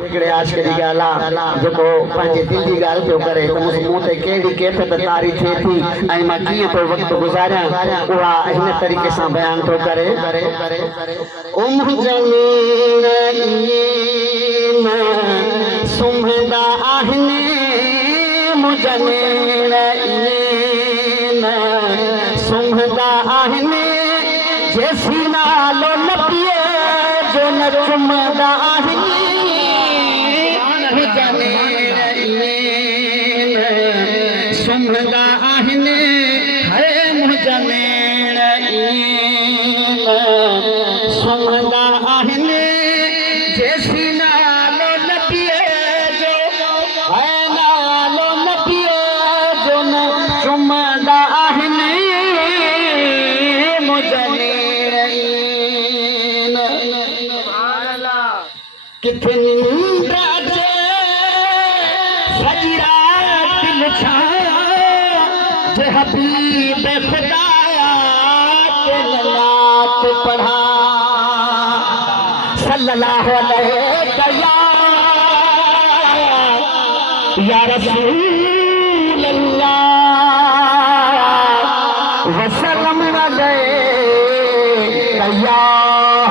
हिकिड़े आशिक़ जी ॻाल्हि आहे जेको पंहिंजे दिलि जी ॻाल्हि पियो करे त मूं ते कहिड़ी कैफ़ियत तारी थिए थी ऐं मां कीअं थो वक़्तु गुज़ारियां उहा हिन तरीक़े सां बयान थो करे सुम्हंदा आहिनि मुंहिंजा नेण सुम्हंदा आहिनि जेसी नालो न पिए जो न सुम्हंदा आहिनि सुम्हंदा आहिनि है मुंहिंजा नेण सुम्हंदा आहिनि जेसी नालो न पिए जो है नालो न पिए जो न सुम्हंदा आहिनि मुंहिंजा नेण किथे निंड अचे सॼी रात दिल छा जे हबीब खुदाया के नात पढ़ा सल्लल्लाहु अलैहि या रसूल अल्लाह वसल्लम अलैहि या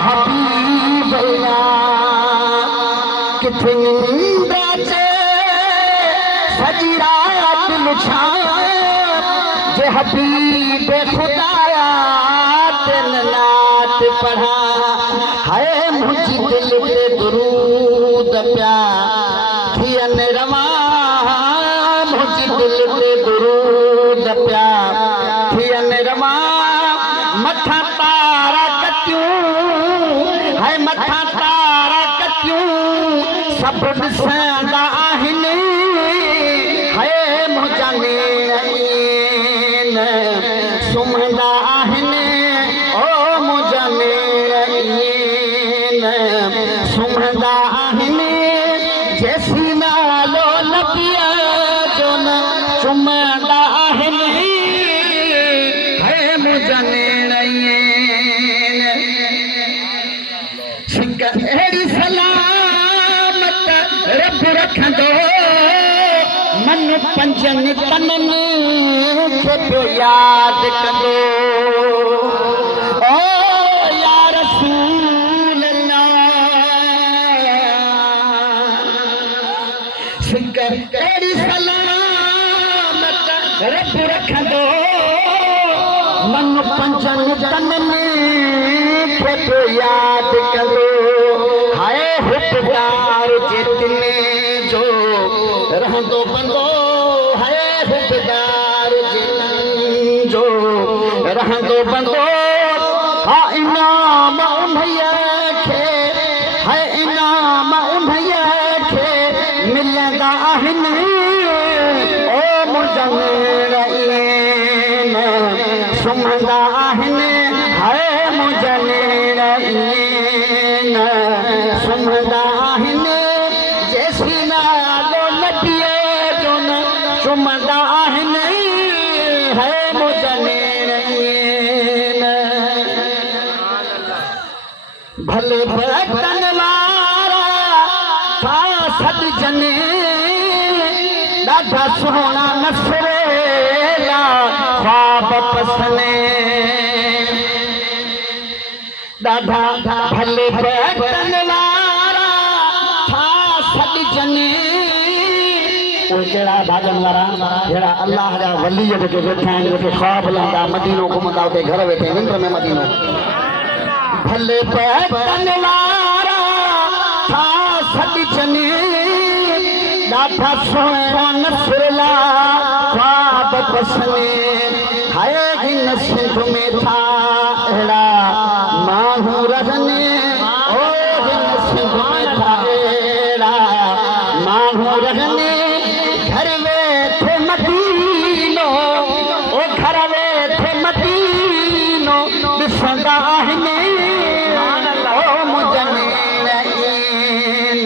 हबीब अल्लाह किथे नींद अचे सॼी रात लुछा जे हबीब खुदाया दिल नात पढ़ा हाय मुंहिंजी दिल ते दुरूद पिया थियनि रवा मुंहिंजी दिल ते दुरूद पिया थियनि रवा मथां तारा कटियूं हाय मथां तारा कटियूं सभु ॾिसंदा आहिनि हाय मुंहिंजा नेण सुम्हंदा आहिनि ओ मुंहिंजा नेण सुम्हंदा आहिनि जेसी नालो न पिए जो न सुम्हंदा आहिनि हाय मुंहिंजा नेण छिक अहिड़ी सलामत रब रखंदो मन पंजनि तननि खे पियो यादि कंदो ओ या रसूल अल्लाह छिक अहिड़ी सलामत रब रखंदो मन पंजनि तननि खे पियो यादि कंदो हाय हुबदार जे दिले जो रहंदो बंदो है हुबदार जो रहंदो बंदो हा इनाम उन्हईअ खे है इनाम उन्हईअ खे मिलंदा आहिनि ओ मुंहिंजा नेण सुम्हंदा आहिनि है मुंहिंजा नेण सुम्हंदा आहिनि जेसी नालो न पिए जो न सुम्हंदा आहिनि है मुंहिंजा नेण भले बतन वारा था सॾजनि ॾाढा सुहिणा नसरेला ख्वाब पसने ॾाढा भले बतन वारा था सॾजनि उहे कहिड़ा भाॻनि वारा जहिड़ा अल्लाह जा वली जेके वेठा आहिनि जेके ख्वाब लहंदा मदीनो घुमंदा उते घर वेठे निंड में मदीनो भले बतन वारा था सॾजनि ॾाढा सुहिणा नसरला ख्वाब पसने हाय हिन सिंध में था अहिड़ा माण्हू रहनि ओ हिन सिंध में था अहिड़ा माण्हू रहनि घर वेठे मदीनो ओ घर वेठे मदीनो ॾिसंदा आहिनि ओ मुंहिंजा नेण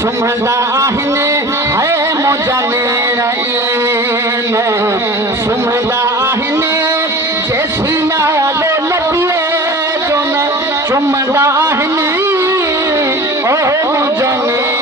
सुम्हंदा आहिनि है मुंहिंजा नेण सुम्हंदा आहिनि जेसी नालो न पिए जो न सुम्हंदा आहिनि ओ मुंहिंजा नेण